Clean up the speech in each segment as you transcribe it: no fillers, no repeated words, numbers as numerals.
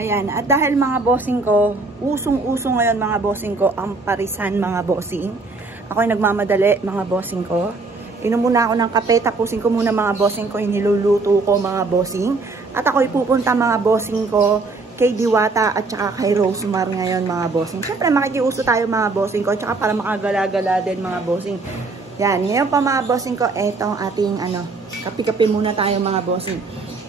Ayan, at dahil mga bossing ko, usong-usong ngayon mga bossing ko, ang parisan mga bossing. Ako'y nagmamadali mga bossing ko. Inom muna ako ng kape, tapusin ko muna mga bossing ko, yung niluluto ko mga bossing. At ako'y pupunta mga bossing ko kay Diwata at saka kay Rosemar ngayon mga bossing. Siyempre makikiuso tayo mga bossing ko, at saka para makagala-gala din mga bossing. Yan, ngayon pa mga bossing ko, eto ang ating kape-kape muna tayo mga bossing.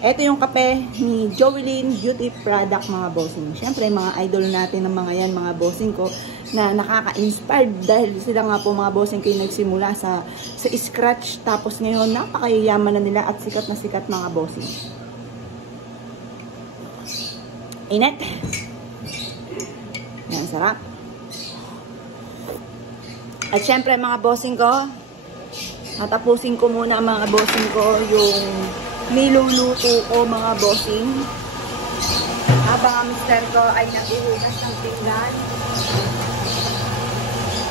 Ito yung kape ni Joelyn Beauty Product mga bossing. Siyempre mga idol natin ng mga yan mga bossing ko na nakaka-inspired dahil sila nga po mga bossing ko yung nagsimula sa scratch. Tapos ngayon napakayaman na nila at sikat na sikat mga bossing. Init. Yan, sarap. At siyempre mga bossing ko, matapusin ko muna mga bossing ko yung niluluto ko mga bossing. Habang ang mister ko ay naghuhugas ng pinggan.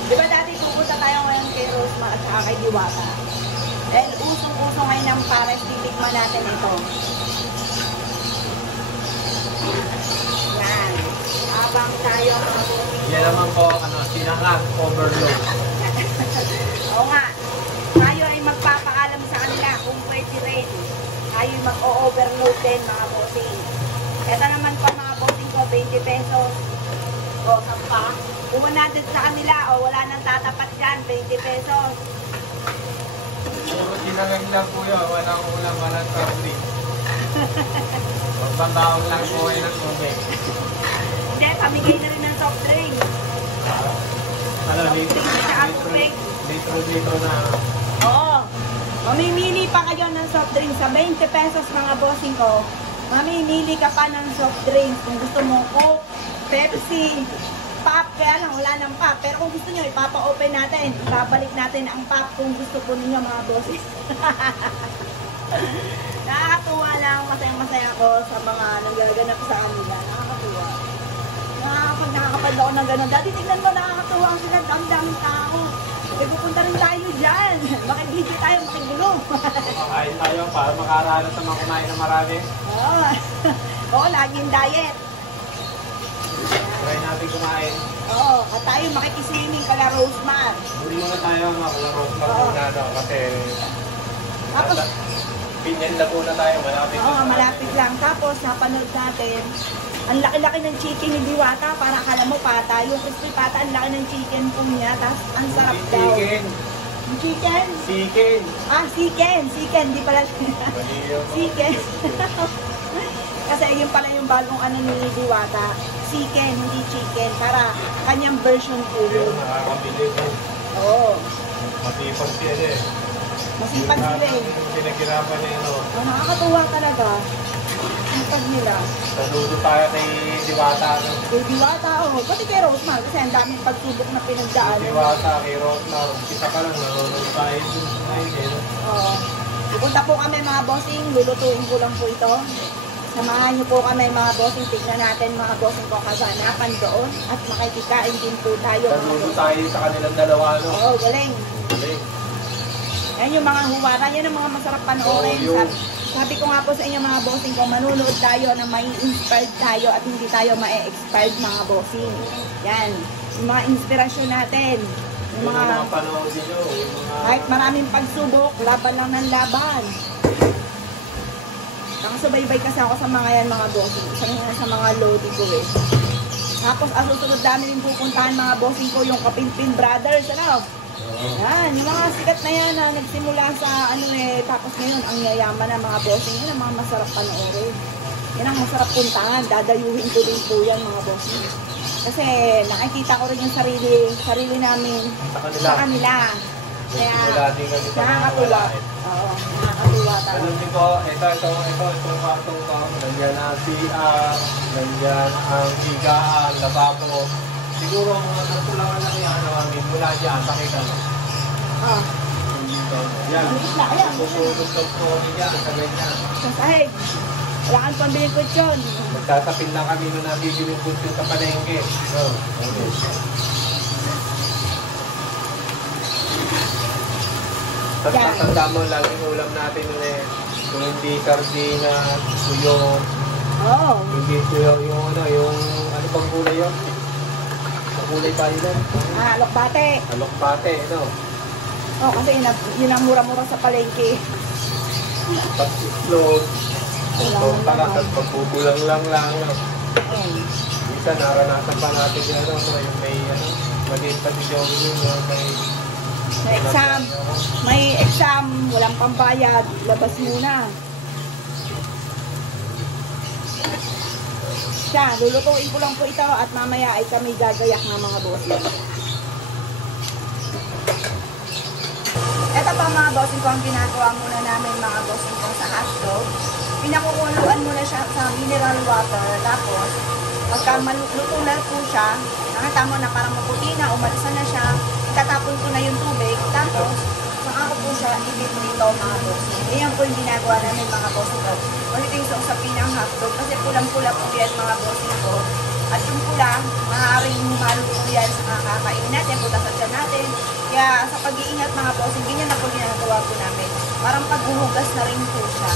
Diba dati pupunta tayo ngayon kay Rosemar at saka kay Diwata. And usong-usong ngayon ng pares, titikman natin ito. Yan. Habang tayo mga bossing. Yan naman po, sinangag overload. Oo nga. Tayo ay magpapaalam sa kanila kung pwede rin. Tayo mag-o-overload din mga bossing. Ito naman po mga bossing ko, 20 pesos. O, pa. Kung 100 sa kanila, o wala nang tatapat dyan, 20 pesos. Puro sinangag lang po yun, walang ulam, walang coffee. Magbabaon lang po kayo ng tubig. Hindi, pamigay na rin ng soft drink. Litro na. Oo. Mamimili pa kayo ng soft drink sa 20 pesos mga bossing ko. Mamimili ka pa ng soft drink. Kung gusto mo Coke, Pepsi, Pop, kaya lang wala ng Pop. Pero kung gusto nyo, ipapa-open natin. Ibabalik natin ang Pop kung gusto po ninyo mga bossing. Nakakatuwa lang, masaya-masaya ko sa mga nanggaganap sa kanila. Nakakatuwa. Nakakapag ako ng gano'n. Dati tignan mo, nakakatuwa ang sila. Ang daming tao. Eh, pupunta rin tayo dyan. Makikita tayo, makigulo. Makain tayo para makaranas naman kumain na marami. Oo. Oo, laging diet. Try natin kumain. Oo, at tayo makikiswimming kala Rosemar. Huli muna tayo mga Rosemar muna kasi Tapos, Pinyan na po na tayo, malapit. oo, malapit lang. Tapos, napanood natin, ang laki-laki ng chicken ni Diwata. Para akala mo pata. Yung crispy pata, ang laki ng chicken po niya. Tapos, ang sarap daw. Chicken. Yung chicken? Chicken. Ah, chicken. Chicken, di pala chicken. Kasi yun pala yung bagong ano ni Diwata. Chicken, hindi chicken. Para kanyang version po yun. Nakakabili po. Oo. Matipag siya eh. Masipag sila eh. Pinaghirapan niya yun. Oh, nakakatuwa talaga. Masipag nila. Saludo tayo kay Diwata. Kay Diwata, oh. Pati kay Rosemar. Kasi ang daming pagsubok na pinagdaan. Diwata, kay Rosemar. Kita ka lang, nanonood tayo dun sa ngayon. Oo. Pupunta po kami mga bossing. Lulutuin ko lang po ito. Samahan niyo po kami mga bossing. Tignan natin mga bossing ko kasanapan doon. At makikikain din po tayo. Saludo tayo sa kanilang dalawa. Oo, galing. Galing. Yan yung mga huwara, yan ang mga masarap panoorin. Sabi ko nga po sa inyo mga bossing ko, manunood tayo na may inspired tayo at hindi tayo ma-expired mga bossing. Yan, yung mga inspirasyon natin. Yung mga panood nyo. kahit maraming pagsubok, laban lang ng laban. Nakasubaybay kasi ako sa mga yan mga bossing. Isa nga sa mga lodi ko eh. Tapos susunod dami rin pupuntahan mga bossing ko yung Kapinpin Brothers. Ano? Yan, yung mga sikat na yan na nagsimula sa ano eh, tapos ngayon ang yayaman na mga bossing, yun ang mga masarap panoorin. Yan ang masarap puntahan, dadayuhin ko din po yan mga bossing. Kasi nakikita ko rin yung sarili namin sa kanila. Kaya nakakatuwa. Oo, nakakatuwa talaga. Alam nyo, itong kwartong to, nandiyan ang CR, nandiyan ang higaan, lababo. Siguro mga natulakan lang yan, mula dyan, pakita mo. Yan. Susunod po niya sa ganyan. Sa sahig. Wala kang pambili ko yun. Magtatapin lang kami nung nabibili ko sa palengke. Okay. Tapos tanda mo lang yung ulam natin nun eh. Kung hindi sardina, tuyo, Oo. Hindi yung ano bang gulay yun? Ang gulay tayo doon. Lokbate. Alokbate, no? Oo, kasi yun ang mura-mura sa palengke. Pag-itlog, itong talas at pagbubulang lang, no? Minsan naranasan pa natin yung yung may maliit pa si Joey yung may exam, walang pambayad, labas muna. Siya, lulutuin ko lang po ito at mamaya ay kami gagayak ng mga bossing. Ito pa mga bossing ko ang ginagawa muna namin mga bossing ko sa hotdog. Pinakukuluan muna siya sa mineral water. Tapos, pagka maluto na po siya, nakita mo na parang maputi na, umalsa na siya, itatapon ko na yung tubig. Tapos, saka ko po siya i-prito mga bossing. Iyan po yung ginagawa namin mga bossing ko. Ulitin sa usapin ng hotdog kasi pulang-pula po yan mga bossing ko. At yung pula, maaaring maluto yan sa kakainin natin, putasasyan natin. Kaya sa pag-iingat mga bossing, ganyan na po ginagawa po namin. Parang paghuhugas na rin po siya.